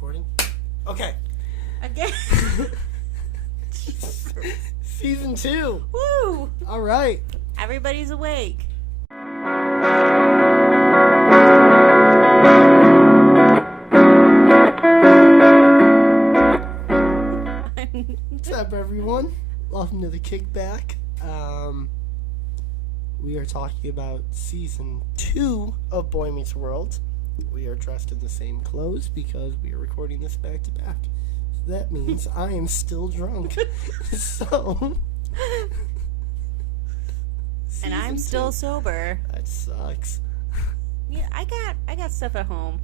recording? Okay. Again. Season 2. Woo! All right. Everybody's awake. What's up, everyone? Welcome to the Kickback. We are talking about Season 2 of Boy Meets World. We are dressed in the same clothes because we are recording this back to back. So that means I am still drunk. So... And I'm still sober. That sucks. Yeah, I got stuff at home.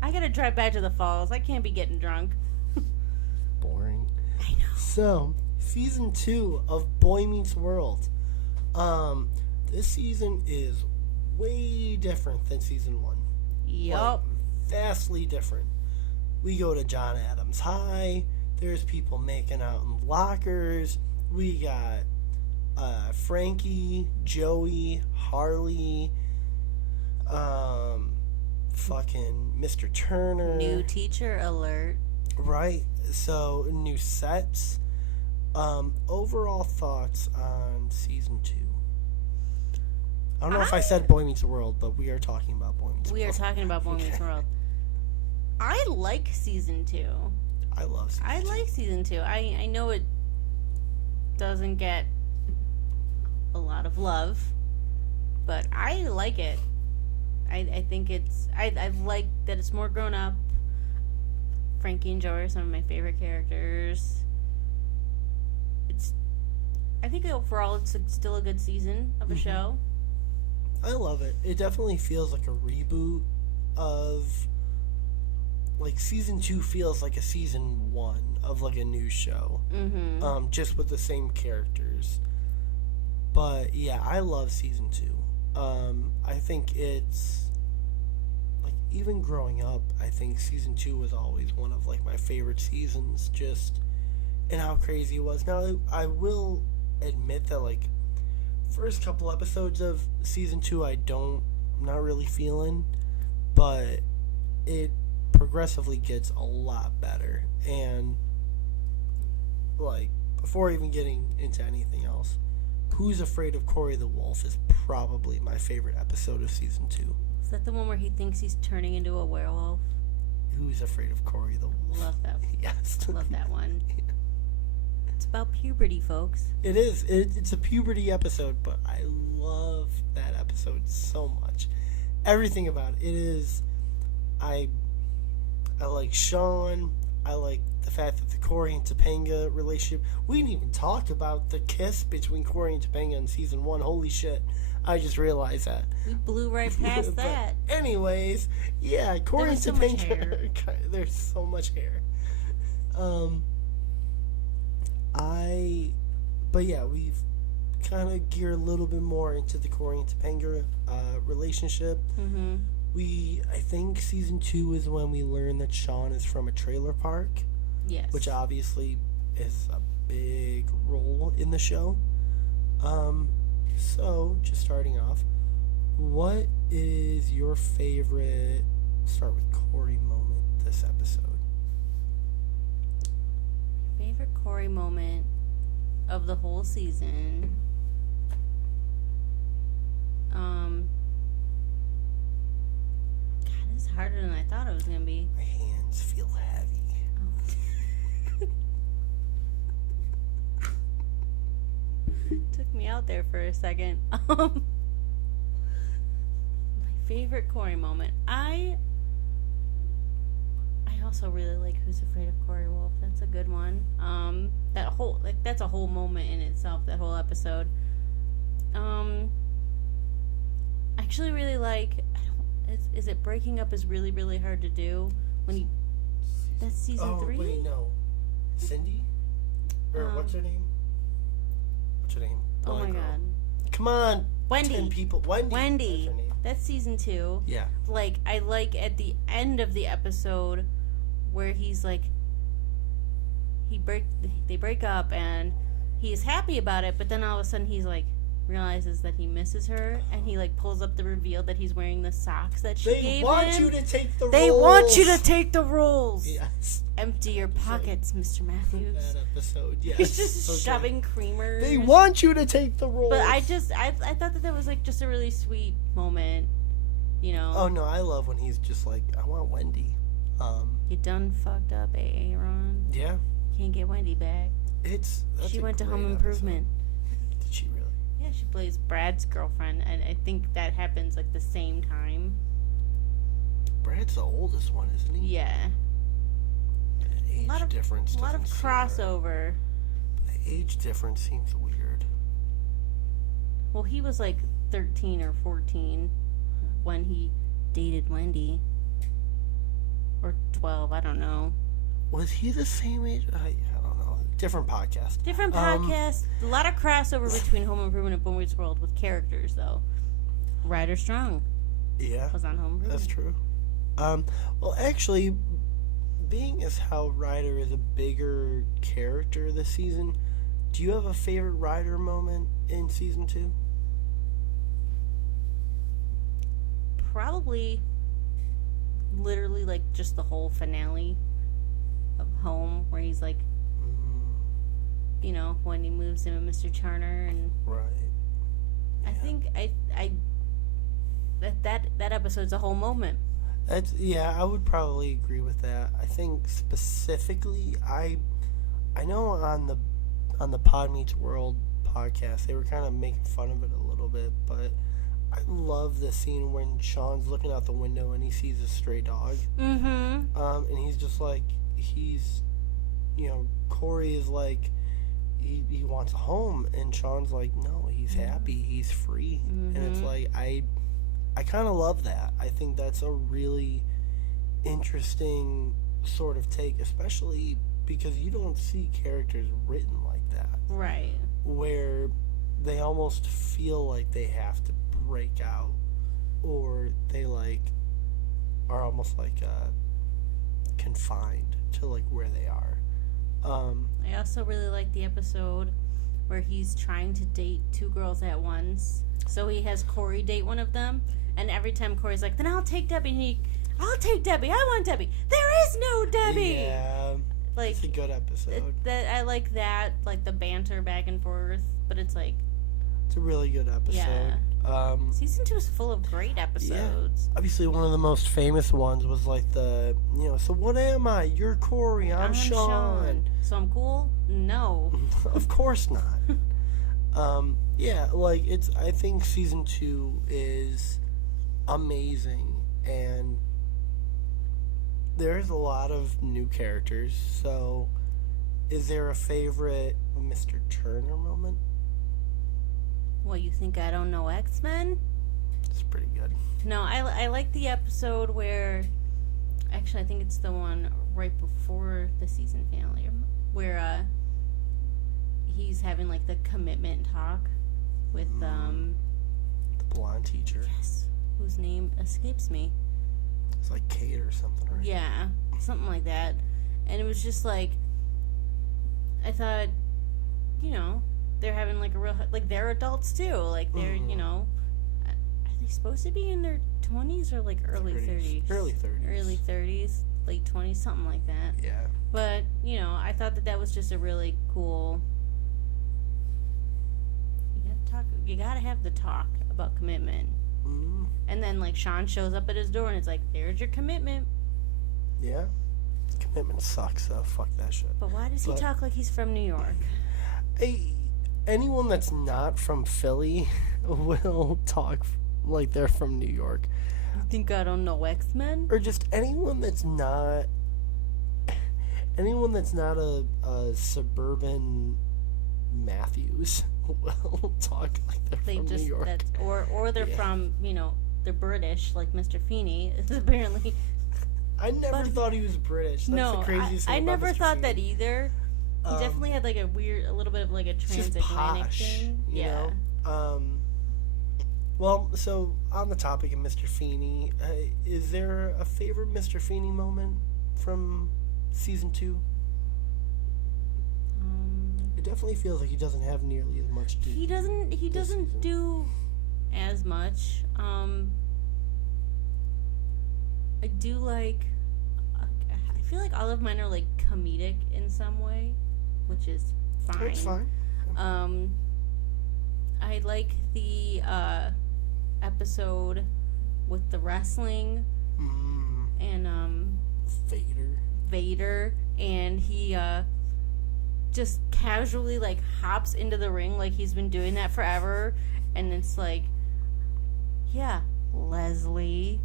I gotta drive back to the falls. I can't be getting drunk. Boring. I know. So, Season 2 of Boy Meets World. This season is way different than Season 1. Yup. Like, vastly different. We go to John Adams High. There's people making out in lockers. We got Frankie, Joey, Harley, fucking Mr. Turner. New teacher alert. Right. So, new sets. Overall thoughts on Season 2. I don't know if I said Boy Meets World, but we are talking about Boy Meets World. We are talking about Boy Meets World. I like Season 2. I love Season 2. I like Season 2. I know it doesn't get a lot of love, but I like it. I think it's... I like that it's more grown up. Frankie and Joey are some of my favorite characters. I think overall it's still a good season of a show. I love it. It definitely feels like a reboot of... Like, Season 2 feels like a Season 1 of, like, a new show. Mm-hmm. Just with the same characters. But, yeah, I love Season 2. I think it's... Like, even growing up, I think Season 2 was always one of, like, my favorite seasons. Just in how crazy it was. Now, I will admit that, like, first couple episodes of Season 2 I'm not really feeling, but it progressively gets a lot better. And, like, before even getting into anything else, Who's Afraid of Cory the Wolf is probably my favorite episode of Season 2. Is that the one where he thinks he's turning into a werewolf? Who's Afraid of Cory the Wolf? Love that. Yes. Love that one. It's about puberty, folks. It is. It's a puberty episode, but I love that episode so much. Everything about it. It is... I like Sean. I like the fact that the Cory and Topanga relationship... We didn't even talk about the kiss between Cory and Topanga in Season 1. Holy shit. I just realized that. We blew right past that. Anyways, yeah, Cory and so much Topanga... hair. There's so much hair. But yeah, we've kind of geared a little bit more into the Cory and Topanga relationship. Mm-hmm. I think Season 2 is when we learn that Sean is from a trailer park. Yes. Which obviously is a big role in the show. So, just starting off, what is your favorite, start with Cory, moment this episode? Favorite Cory moment of the whole season. God, this is harder than I thought it was gonna be. My hands feel heavy. Took me out there for a second. My favorite Cory moment. I also really like Who's Afraid of Cory Wolf. That's a good one. That's a whole moment in itself, that whole episode. I actually really like, is it breaking up is really, really hard to do that's Season 3? Oh, wait, no. Cindy? Or what's her name? What's her name? Oh my god. Come on. Wendy. 10 people. Wendy. That's her name. That's Season 2. Yeah. Like, I like at the end of the episode where he's like, they break up and he's happy about it, but then all of a sudden he's like, realizes that he misses her, and he like pulls up the reveal that he's wearing the socks that she They gave want him. you to take the They roles. want you to take the roles. Yes. Empty your pockets, Mr. Matthews. That episode, yes. He's just Okay. shoving creamers. They want you to take the roles. But I thought that was like just a really sweet moment, you know. Oh no, I love when he's just like, I want Wendy. You done fucked up, Aaron. Yeah. Can't get Wendy back. That's She a went to great Home Improvement. episode. Did she really? Yeah, she plays Brad's girlfriend, and I think that happens like the same time. Brad's the oldest one, isn't he? Yeah. The age difference. A lot of doesn't seem right. crossover. The age difference seems weird. Well, he was like 13 or 14 when he dated Wendy. Or 12, I don't know. Was he the same age? I don't know. Different podcast. Different podcast. A lot of crossover between Home Improvement and Boy Meets World with characters, though. Ryder Strong Yeah, was on Home Improvement. that's true. Well, actually, being as how Ryder is a bigger character this season, do you have a favorite Ryder moment in season 2? Probably, literally, like, just the whole finale of Home, where he's like, you know, when he moves in with Mr. Charner, and Right. I think that episode's a whole moment. I would probably agree with that. I think specifically, I know on the Pod Meets World podcast they were kind of making fun of it a little bit, but I love the scene when Sean's looking out the window and he sees a stray dog. Mm-hmm. And he's just like, Corey is like, he wants a home, and Sean's like, no, he's happy, he's free, and it's like, I kind of love that. I think that's a really interesting sort of take, especially because you don't see characters written like that, Right. where they almost feel like they have to break out, or they like are almost like confined to like where they are. I also really like the episode where he's trying to date 2 girls at once. So he has Corey date one of them, and every time Corey's like, then I'll take Debbie, and I'll take Debbie, I want Debbie. There is no Debbie! Yeah, Like, it's a good episode. I like that, like the banter back and forth, but it's like, It's a really good episode. Yeah. Season 2 is full of great episodes. Obviously, one of the most famous ones was like so what am I? You're Corey, I'm Sean. So I'm cool? No. Of course not. I think season 2 is amazing, and there's a lot of new characters. So, is there a favorite Mr. Turner moment? What, you think I don't know X-Men? It's pretty good. No, I like the episode where, actually I think it's the one right before the season finale, where he's having like the commitment talk with The blonde teacher. yes, whose name escapes me. It's like Kate or something, right? Yeah, something like that. And it was just like, I thought, they're having like a real, like they're adults too. Like they're, are they supposed to be in their 20s or like early 30s? Early 30s. Early 30s, late 20s, something like that. Yeah. But, I thought that was just a really cool, you gotta have the talk about commitment. Mm, And then like Sean shows up at his door and it's like, there's your commitment. yeah. Commitment sucks, though. Fuck that shit. But why does he talk like he's from New York? Anyone that's not from Philly will talk like they're from New York. You think I don't know X-Men? Or just anyone that's not a suburban Matthews will talk like they're from New York. Or they're from, they're British, like Mr. Feeney. Apparently. I never thought he was British. That's the craziest thing I about never Mr. thought Feeney. that either. He definitely had like a little bit of like a It's just transatlantic posh, thing. you know? Well, so on the topic of Mr. Feeney, is there a favorite Mr. Feeney moment from season 2? It definitely feels like he doesn't have nearly as much to He doesn't season. do as much. I do like. I feel like all of mine are like comedic in some way, which is fine. It's fine. I like the episode with the wrestling and Vader, and he just casually like hops into the ring like he's been doing that forever, and it's like, yeah, Leslie.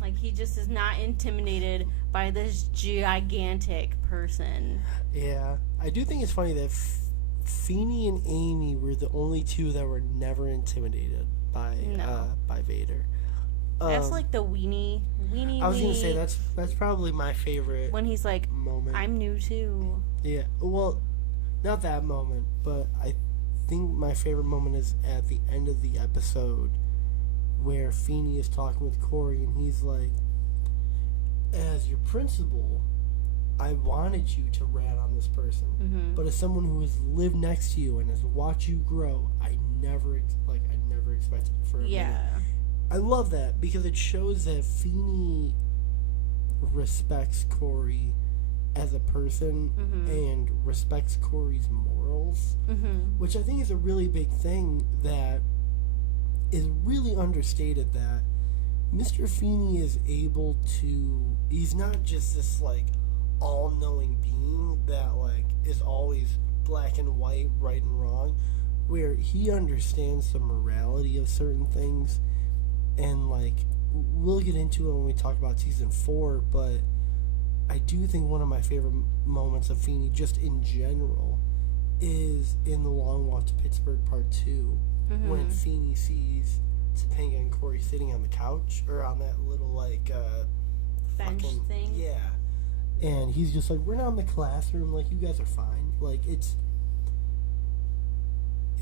Like, he just is not intimidated by this gigantic person. Yeah. I do think it's funny that Feeney and Amy were the only two that were never intimidated by Vader. That's like the weenie. I was going to say, that's probably my favorite when he's like, moment. I'm new too. Yeah. Well, not that moment, but I think my favorite moment is at the end of the episode where Feeney is talking with Corey, and he's like, as your principal, I wanted you to rat on this person, but as someone who has lived next to you and has watched you grow, I never expected it for a minute. I love that because it shows that Feeney respects Corey as a person and respects Corey's morals, which I think is a really big thing that is really understated, that Mr. Feeney is able to, he's not just this like all-knowing being that like is always black and white, right and wrong, where he understands the morality of certain things. And like, we'll get into it when we talk about season 4, but I do think one of my favorite moments of Feeney just in general is in The Long Walk to Pittsburgh Part 2, when Feeney sees Topanga and Corey sitting on the couch, or on that little, like, bench thing. Yeah. And he's just like, we're not in the classroom, like, you guys are fine. Like, it's...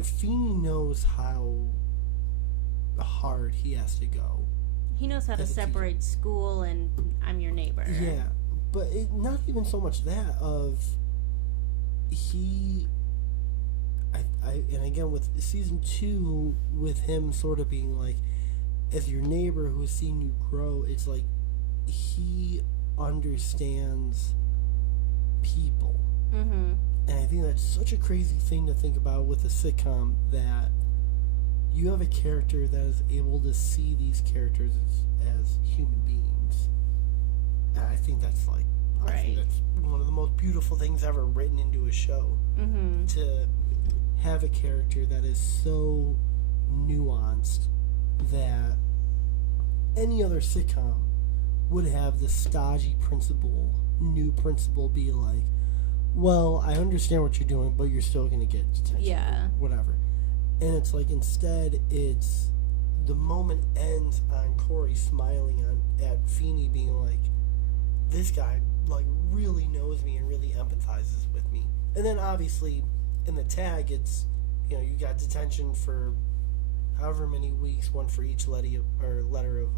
If Feeney knows how hard he has to go. He knows how to separate school and I'm your neighbor. Yeah. But not even so much that, of... and again with season 2, with him sort of being like, as your neighbor who has seen you grow, it's like he understands people. And I think that's such a crazy thing to think about with a sitcom, that you have a character that is able to see these characters as human beings. And I think that's like, I think that's one of the most beautiful things ever written into a show. To have a character that is so nuanced that any other sitcom would have the stodgy new principal be like, well, I understand what you're doing, but you're still going to get detention. Yeah. Whatever. And it's like, instead, it's the moment ends on Corey smiling at Feeney being like, this guy like really knows me and really empathizes with me. And then obviously in the tag, it's, you got detention for however many weeks, one for each letter of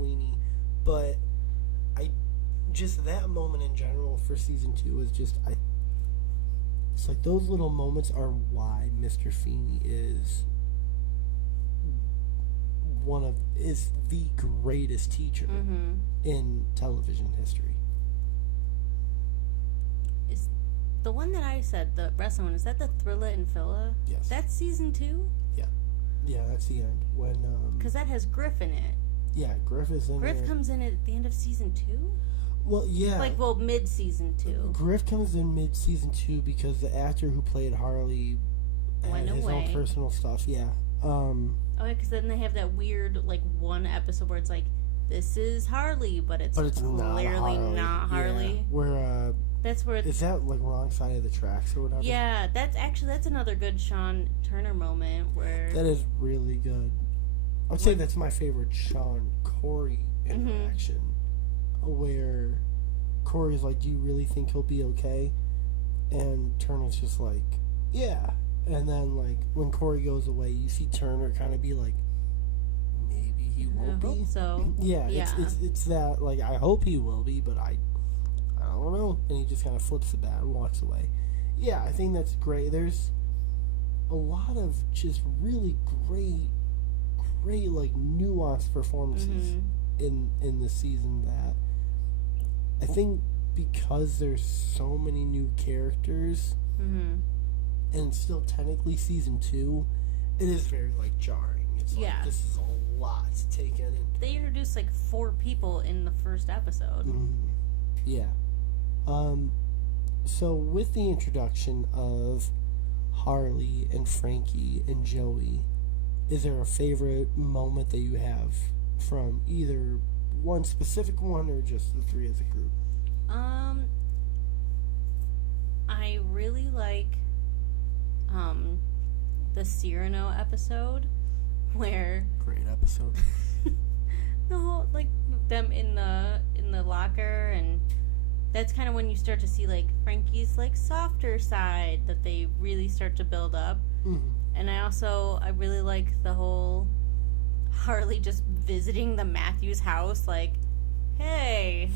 Weenie. But just that moment in general for season 2 is just, it's like those little moments are why Mr. Feeney is the greatest teacher in television history. Is the one that I said, the wrestling one, is that the Thrilla and Phila? Yes. That's season 2? Yeah, that's the end. When because that has Griff in it. Yeah, Griff is in Griff there. comes in at the end of season 2? Well, yeah. Mid-season 2. Griff comes in mid-season 2 because the actor who played Harley went had his away. own personal stuff, yeah. Oh, yeah, because then they have that weird, one episode where it's like, this is Harley, but it's clearly not Harley. Yeah. Where, that's where is that, wrong side of the tracks or whatever? Yeah, that's another good Sean Turner moment where... That is really good. I would say that's my favorite Sean Corey interaction. Where Corey's like, do you really think he'll be okay? And Turner's just like, yeah. And then, when Corey goes away, you see Turner kind of be like, maybe he won't be. I hope so. Yeah. It's that, I hope he will be, but I don't know. And he just kind of flips the bat and walks away. yeah, I think that's great. There's a lot of just really great, like nuanced performances in the season that I think because there's so many new characters and it's still technically season 2, it is very like jarring. It's like this is a lot to take in. They introduced like 4 people in the first episode. Yeah. So with the introduction of Harley and Frankie and Joey, is there a favorite moment that you have from either one specific one or just the 3 as a group? I really like the Cyrano episode where great episode. the whole like them in the locker, and that's kind of when you start to see like Frankie's like softer side that they really start to build up. And I really like the whole Harley just visiting the Matthews house, like, hey,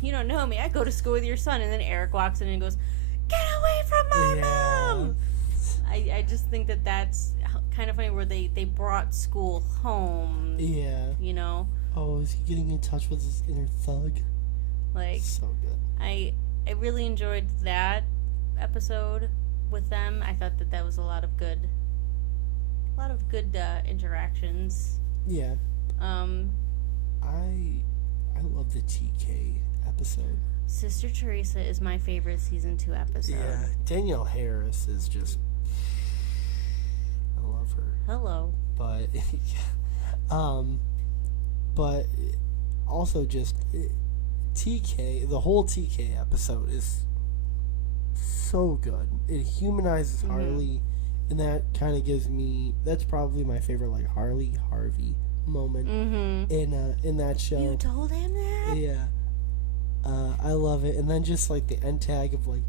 you don't know me, I go to school with your son. And then Eric walks in and goes, get away from my mom. I just think that's kind of funny where they brought school home. Yeah. You know? Oh, is he getting in touch with his inner thug? Like, so good. I really enjoyed that episode with them. I thought that was a lot of good interactions. Yeah. I love the TK episode. Sister Teresa is my favorite season 2 episode. Yeah, Danielle Harris is just, I love her. Hello. But but also just TK, the whole TK episode is so good. It humanizes Harley, and that kind of gives me, that's probably my favorite like Harley Harvey moment in that show. You told him that? Yeah. I love it. And then just like the end tag of like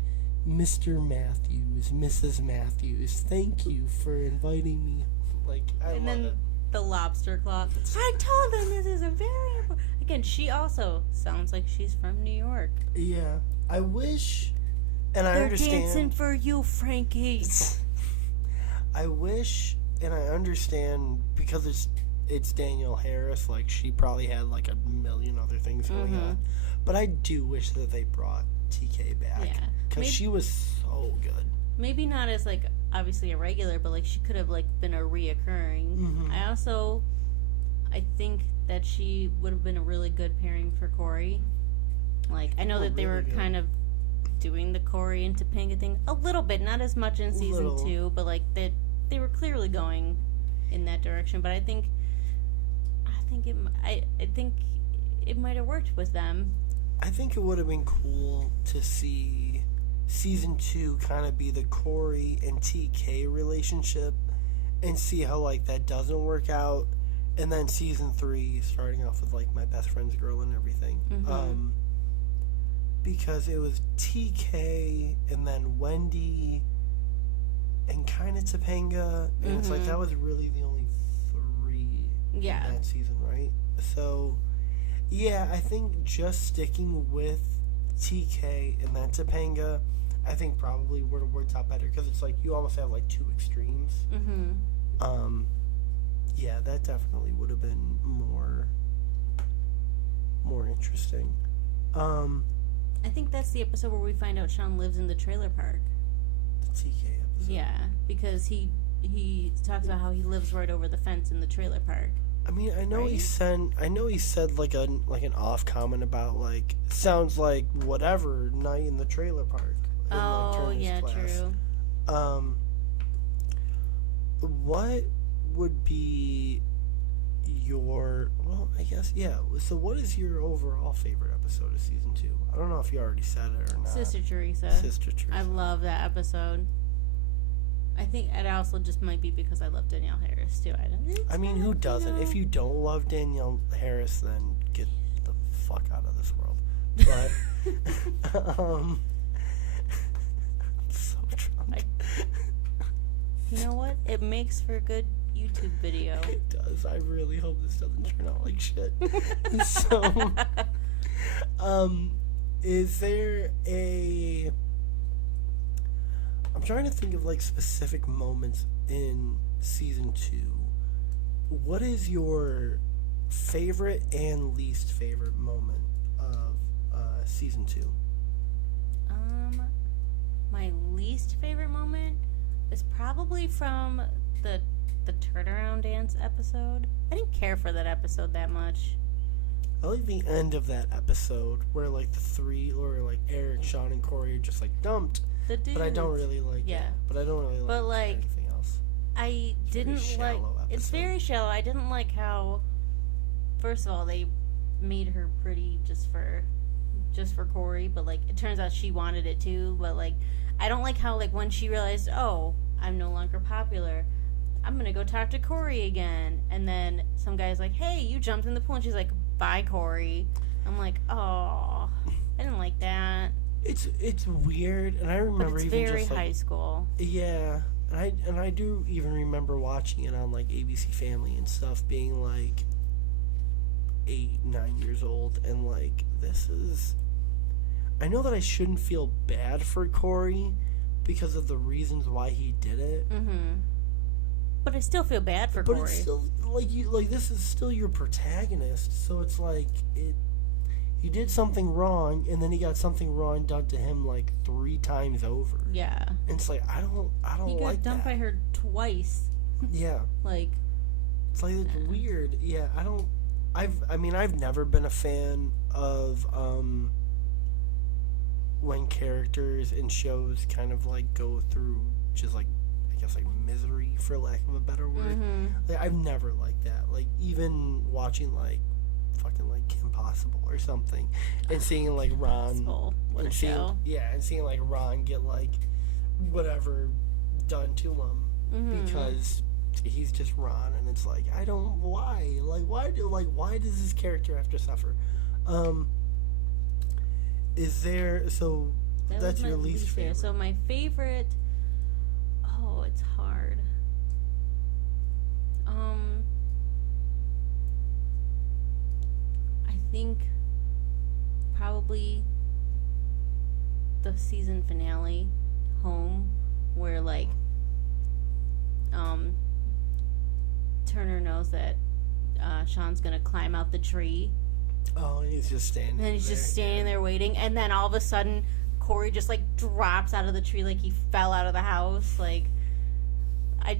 Mr. Matthews, Mrs. Matthews, thank you for inviting me. Like, I love it. The lobster claw. I told them this is a very important. Again, she also sounds like she's from New York. Yeah. I wish, and I understand. They're dancing for you, Frankie. I wish, and I understand, because it's Danielle Harris, like, she probably had like a million other things going on. But I do wish that they brought TK back. Yeah. Because she was so good. Maybe not as like obviously a regular, but like she could have like been a reoccurring. I think that she would have been a really good pairing for Corey. Like, I know that they were kind of doing the Corey and Topanga thing a little bit, not as much in season 2, but like they were clearly going in that direction. But I think it might have worked with them. I think it would have been cool to see season 2 kind of be the Corey and TK relationship and see how like that doesn't work out, and then season 3 starting off with like my best friend's girl and everything. Because it was TK and then Wendy and kind of Topanga, and it's like that was really the only 3 in that season, right? So yeah, I think just sticking with TK and then Topanga, I think probably would have worked out better, because it's like you almost have like 2 extremes. Yeah, that definitely would have been more interesting. I think that's the episode where we find out Sean lives in the trailer park. The TK episode. Yeah, because he talks about how he lives right over the fence in the trailer park. I mean, I know he said like an off comment about like, sounds like whatever night in the trailer park. Oh yeah, true. What would be your, well, I guess, yeah. So what is your overall favorite episode of season 2? I don't know if you already said it or not. Sister Teresa. I love that episode. I think it also just might be because I love Danielle Harris too. I mean, who doesn't? If you don't love Danielle Harris, then get the fuck out of this world. But I'm so drunk. You know what? It makes for a good YouTube video. It does. I really hope this doesn't turn out like shit. So, is there a I'm trying to think of like specific moments in season 2. What is your favorite and least favorite moment of season 2? My least favorite moment is probably from the turnaround dance episode. I didn't care for that episode that much. I like the end of that episode where like the three, or like Eric, Sean, and Corey are just like dumped. The dude. But I don't really like it. But I don't really like anything else. I didn't like. It's very shallow. I didn't like how. First of all, they made her pretty just for Corey, but like it turns out she wanted it too. But like, I don't like how like when she realized, oh, I'm no longer popular, I'm gonna go talk to Corey again, and then some guy's like, hey, you jumped in the pool, and she's like, bye, Corey. I'm like, oh, I didn't like that. It's weird, and I remember but it's even very just, like, high school. Yeah, and I do even remember watching it on like ABC Family and stuff, being like 8-9 years old, and like this is. I know that I shouldn't feel bad for Corey because of the reasons why he did it. Mm-hmm. But I still feel bad for Corey. But it's still like this is still your protagonist, so it's like he did something wrong, and then he got something wrong done to him like 3 times over. Yeah. And it's like I don't like that. He got dumped by her twice. Yeah. Like. It's like it's weird. Yeah, I've never been a fan of when characters in shows kind of like go through just like I guess like misery, for lack of a better word. Mm-hmm. Like I've never liked that. Like even watching like fucking like Kim Possible or something, and seeing like Ron, what a show. And seeing like Ron get like whatever done to him because he's just Ron, and it's like why does this character have to suffer? Is there that's your least favorite? So my favorite. Oh, it's hard. I think probably the season finale, Home, where like Turner knows that Sean's gonna climb out the tree. Oh, and he's just standing there. And he's just standing there waiting, and then all of a sudden Corey just like drops out of the tree like he fell out of the house. Like I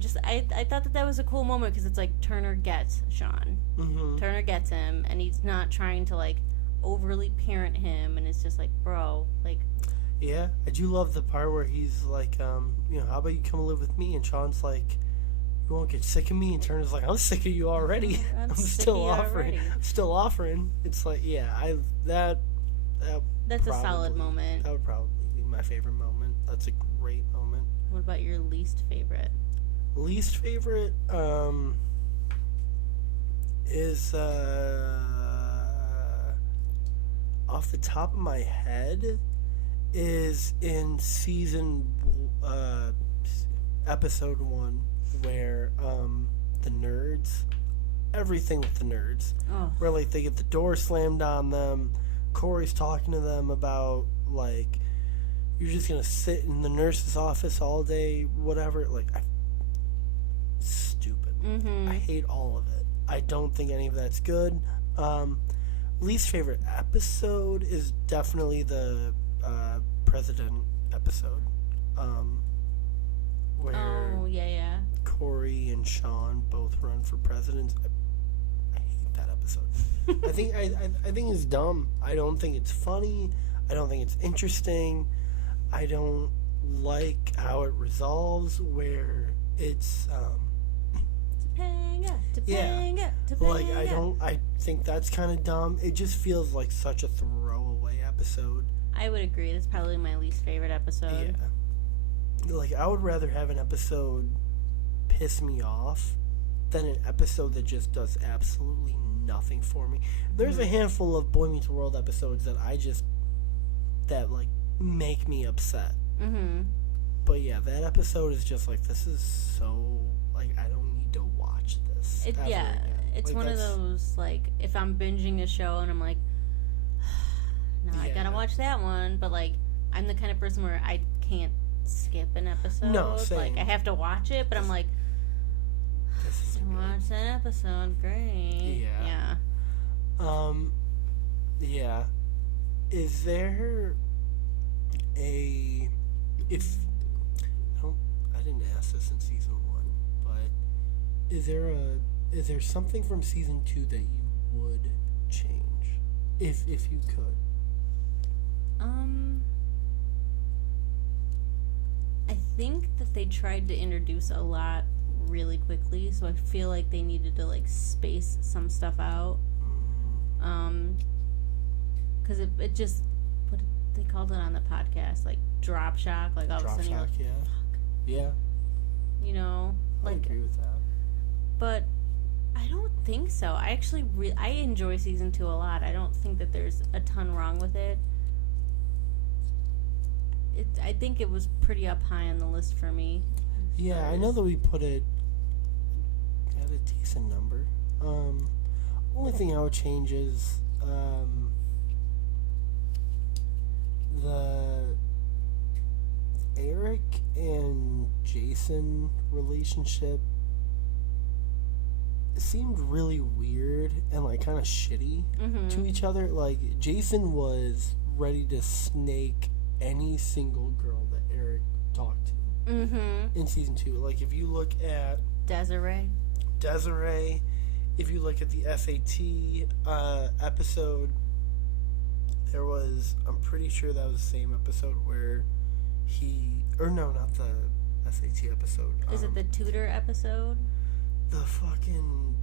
thought that was a cool moment because it's like Turner gets Sean. Mm-hmm. Turner gets him, and he's not trying to like overly parent him, and it's just like, bro, like. Yeah, I do love the part where he's like, how about you come live with me? And Sean's like, you won't get sick of me. And Turner's like, I'm sick of you already. I'm still offering. Still offering. It's like, yeah, that's a solid moment. That would probably be my favorite moment. That's a great moment. What about your least favorite? Least favorite is off the top of my head is in season episode 1 where the nerds, everything with the nerds, where like they get the door slammed on them. Corey's talking to them about like, you're just gonna sit in the nurse's office all day, whatever. Like, stupid. Mm-hmm. I hate all of it. I don't think any of that's good. Least favorite episode is definitely the president episode, where Corey and Sean both run for president. I hate that episode. I think it's dumb. I don't think it's funny. I don't think it's interesting. I don't like how it resolves, where it's like I think that's kind of dumb. It just feels like such a throwaway episode. I would agree. That's probably my least favorite episode. Yeah. Like, I would rather have an episode piss me off than an episode that just does absolutely nothing for me. There's a handful of Boy Meets World episodes that like make me upset. Mm-hmm. But yeah, that episode is just like, this is so, like, I don't need to watch this. It's like, one of those, like, if I'm binging a show and I'm like, I gotta watch that one, but like, I'm the kind of person where I can't skip an episode. No, same. Like, I have to watch it, but I'm like, This is I watched that episode. Great. Yeah. Yeah. Is there a I didn't ask this in season 1, but is there something from season 2 that you would change if you could? I think that they tried to introduce a lot really quickly, so I feel like they needed to like space some stuff out. Because it just, what they called it on the podcast, like drop shock, like all of a Drop sudden you're shock, like, yeah. Yeah, you know, I like, agree with that. but I don't think so. I actually I enjoy season 2 a lot. I don't think that there's a ton wrong with it. I think it was pretty up high on the list for me. Yeah, I know that we put it at a decent number. Only thing I would change is the Eric and Jason relationship seemed really weird and like kind of shitty to each other. Like, Jason was ready to snake any single girl that Eric talked to in season 2. Like, if you look at Desiree, if you look at the SAT episode, there was, I'm pretty sure that was the same episode where not the SAT episode. is it the tutor episode? The fucking,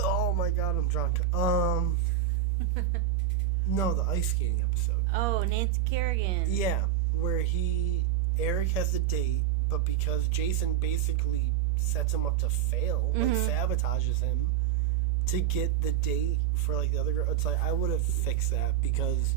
oh my god, I'm drunk. No, the ice skating episode. Oh, Nancy Kerrigan. Yeah, where Eric has a date, but because Jason basically sets him up to fail, like sabotages him to get the date for like the other girl. It's like, I would have fixed that, because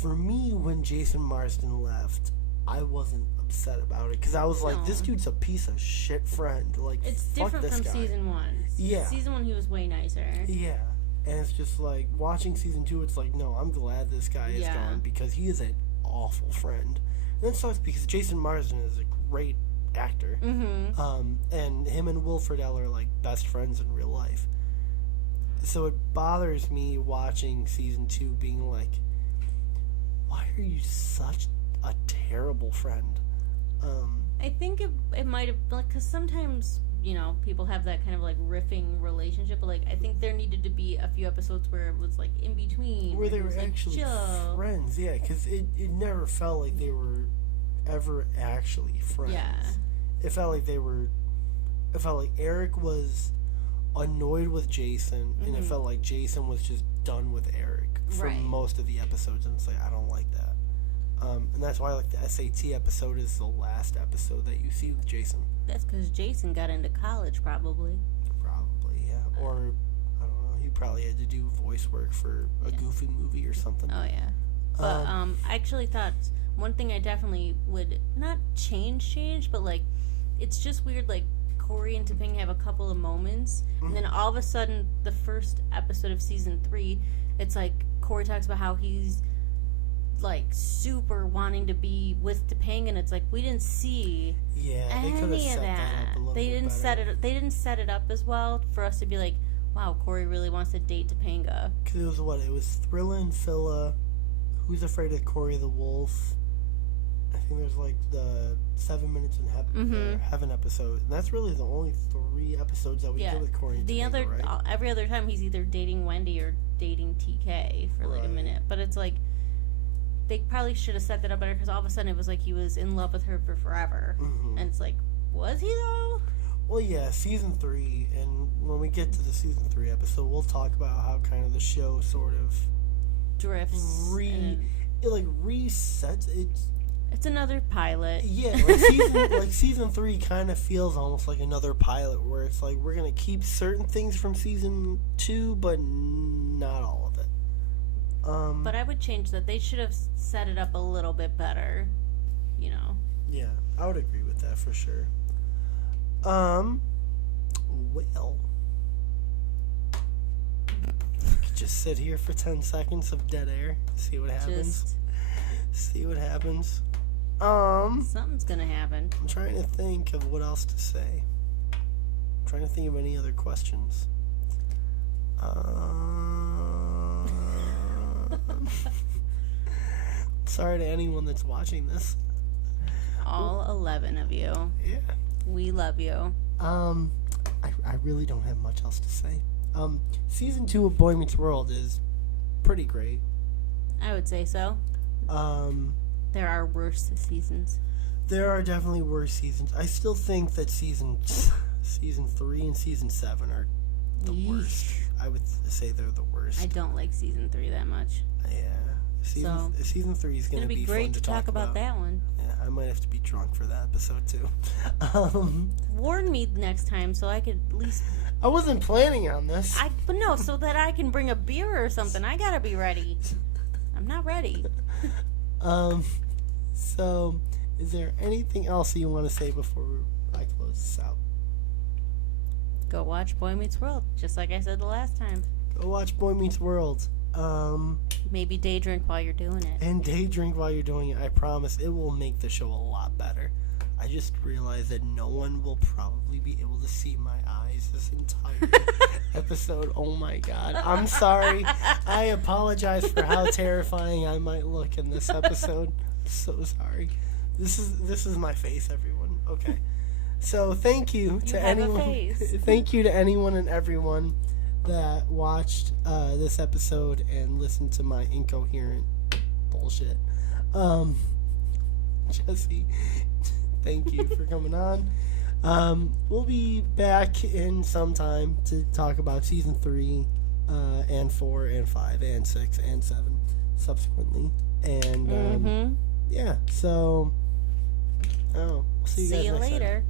for me, when Jason Marsden left, I wasn't upset about it, because I was like, this dude's a piece of shit friend. Like, It's fuck different this from guy. season 1. Yeah. Season 1 he was way nicer. Yeah. And it's just like, watching season 2, it's like, no, I'm glad this guy is gone, because he is an awful friend. And it sucks because Jason Marsden is a great actor. And him and Will Friedle are like best friends in real life. So it bothers me watching season 2 being like, why are you such a terrible friend? I think it might have, like, because sometimes, you know, people have that kind of like riffing relationship, but like I think there needed to be a few episodes where it was like in between, where they it were was, like, actually chill. friends, yeah, because it never felt like they were ever actually friends. Yeah. It felt like Eric was annoyed with Jason, and it felt like Jason was just done with Eric for most of the episodes, and it's like, I don't like that. And that's why, like, the SAT episode is the last episode that you see with Jason. That's because Jason got into college, probably. Probably, yeah. Or, I don't know, he probably had to do voice work for a Goofy movie or something. Oh, yeah. But I actually thought one thing I definitely would not change, but, like, it's just weird, like, Corey and Topanga have a couple of moments, and then all of a sudden, the first episode of season 3, it's like Corey talks about how he's like super wanting to be with Topanga, and it's like we didn't see any of that. They didn't set it up as well for us to be like, wow, Corey really wants to date Topanga. Because it was Thrilla and Phila, Who's Afraid of Corey the Wolf. I think there's like the 7 Minutes in Heaven episode, and that's really the only 3 episodes that we get with Corey and Topanga, right? Every other time he's either dating Wendy or dating TK for like a minute, but it's like they probably should have set that up better, because all of a sudden it was like he was in love with her for forever, and it's like, was he though? Well, yeah, season 3, and when we get to the season 3 episode, we'll talk about how kind of the show sort of drifts, resets. It's another pilot. Yeah, like season 3 kind of feels almost like another pilot, where it's like we're gonna keep certain things from season 2, but not all of it. But I would change that. They should have set it up a little bit better, you know. Yeah, I would agree with that for sure. Well, we could just sit here for 10 seconds of dead air, see what happens. See what happens. Something's gonna happen. I'm trying to think of what else to say. I'm trying to think of any other questions. Sorry to anyone that's watching this. All 11 of you. Yeah. We love you. I really don't have much else to say. Season 2 of Boy Meets World is pretty great. I would say so. There are worse seasons. There are definitely worse seasons. I still think that season 3 and season 7 are the worst. I would say they're the worst. I don't like season 3 that much. Yeah. Season 3 is going to be great fun to talk about that one. Yeah, I might have to be drunk for that episode too. Warn me next time so I could at least. I wasn't planning on this. But no, so that I can bring a beer or something. I gotta be ready. I'm not ready. So, is there anything else you want to say before I close this out? Go watch Boy Meets World, just like I said the last time. Go watch Boy Meets World. Maybe day drink while you're doing it. And day drink while you're doing it. I promise it will make the show a lot better. I just realized that no one will probably be able to see my eyes this entire episode. Oh my god. I'm sorry. I apologize for how terrifying I might look in this episode. So sorry. This is my face, everyone. Okay. So thank you to anyone. Thank you to anyone and everyone that watched this episode and listened to my incoherent bullshit. Jesse, thank you for coming on. We'll be back in some time to talk about season 3 and 4 and 5 and 6 and 7 subsequently. And yeah, so we'll see you guys next time. later.